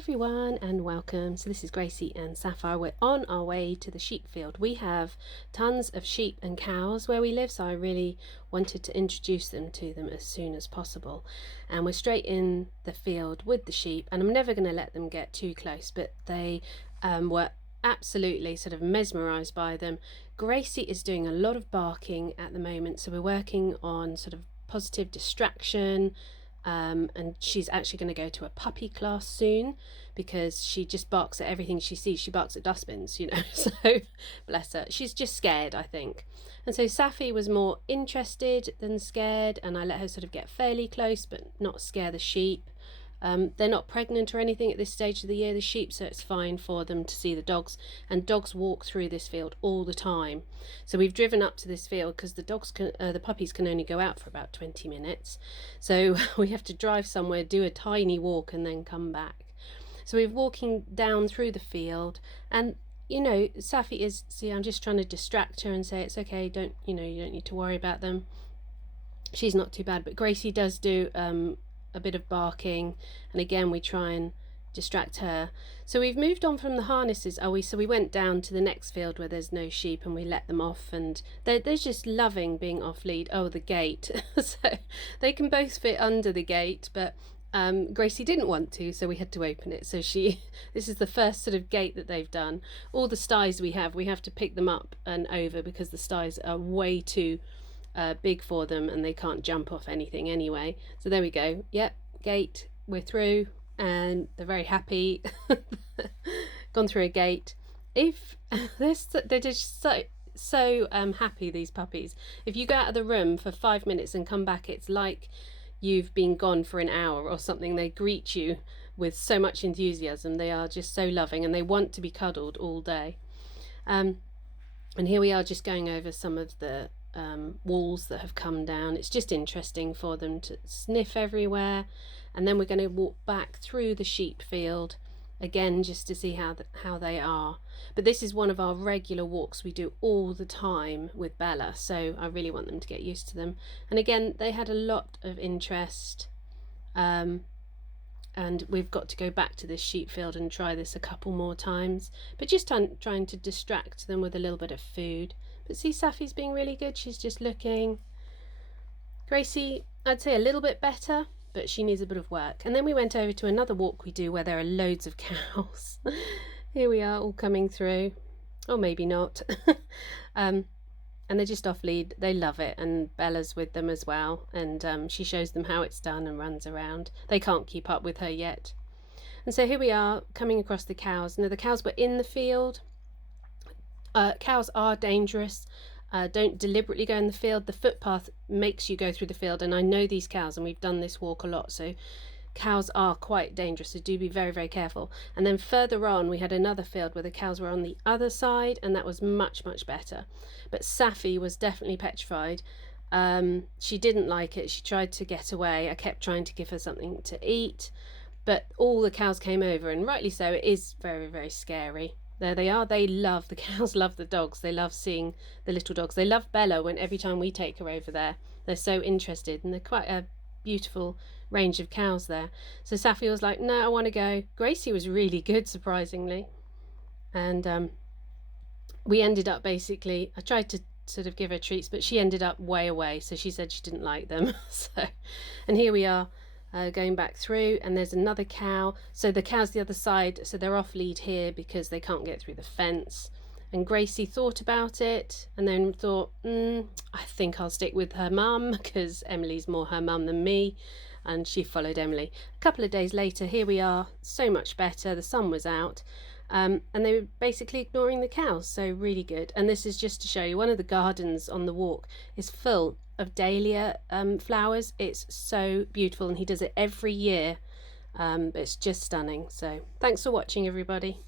everyone and welcome. So this is Gracie and Sapphire. We're on our way to the sheep field. We have tons of sheep and cows where we live, so I really wanted to introduce them to them as soon as possible. And we're straight in the field with the sheep, and I'm never going to let them get too close, but they were absolutely sort of mesmerized by them. Gracie is doing a lot of barking at the moment, so we're working on sort of positive distraction. And she's actually going to go to a puppy class soon because she just barks at everything she sees. She barks at dustbins, you know, so bless her. She's just scared, I think. And so Saffy was more interested than scared, and I let her sort of get fairly close but not scare the sheep. They're not pregnant or anything at this stage of the year, the sheep, so it's fine for them to see the dogs. And dogs walk through this field all the time. So we've driven up to this field because the puppies can only go out for about 20 minutes. So we have to drive somewhere, do a tiny walk, and then come back. So we're walking down through the field, and you know, Saffy is, see, I'm just trying to distract her and say it's okay, you don't need to worry about them. She's not too bad, but Gracie does do a bit of barking, and again we try and distract her. So we've moved on from the harnesses, so we went down to the next field where there's no sheep, and we let them off, and they're just loving being off lead. Oh, the gate. So they can both fit under the gate, but Gracie didn't want to, so we had to open it. So this is the first sort of gate that they've done. All the sties we have to pick them up and over because the sties are way too big for them and they can't jump off anything anyway. So there we go. Yep, gate, we're through, and they're very happy. Gone through a gate. If they're just so happy, these puppies. If you go out of the room for 5 minutes and come back, it's like you've been gone for an hour or something. They greet you with so much enthusiasm. They are just so loving, and they want to be cuddled all day. And here we are just going over some of the walls that have come down. It's just interesting for them to sniff everywhere, and then we're going to walk back through the sheep field again just to see how they are. But this is one of our regular walks we do all the time with Bella, so I really want them to get used to them. And again, they had a lot of interest, and we've got to go back to this sheep field and try this a couple more times, but just trying to distract them with a little bit of food. But see, Saffy's being really good. She's just looking. Gracie, I'd say a little bit better, but she needs a bit of work. And then we went over to another walk we do where there are loads of cows. Here we are, all coming through. Or maybe not. And they're just off lead. They love it, and Bella's with them as well. And she shows them how it's done and runs around. They can't keep up with her yet. And so here we are coming across the cows. Now the cows were in the field. Cows are dangerous. Don't deliberately go in the field. The footpath makes you go through the field, and I know these cows, and we've done this walk a lot, so cows are quite dangerous, so do be very, very careful. And then further on we had another field where the cows were on the other side, and that was much, much better. But Saffy was definitely petrified. She didn't like it. She tried to get away. I kept trying to give her something to eat, but all the cows came over, and rightly so. It is very, very scary. There they are. The cows love the dogs. They love seeing the little dogs. They love Bella every time we take her over there. They're so interested, and they're quite a beautiful range of cows there. So Saffy was like, no, I want to go. Gracie was really good, surprisingly. And we ended up basically, I tried to sort of give her treats, but she ended up way away. So she said she didn't like them. And here we are. Going back through, and there's another cow. So the cow's the other side, so they're off lead here because they can't get through the fence. And Gracie thought about it and then thought, I think I'll stick with her mum because Emily's more her mum than me, and she followed Emily. A couple of days later, here we are, so much better. The sun was out, and they were basically ignoring the cows, so really good. And this is just to show you, one of the gardens on the walk is full of dahlia flowers. It's so beautiful, and he does it every year. It's just stunning. So thanks for watching, everybody.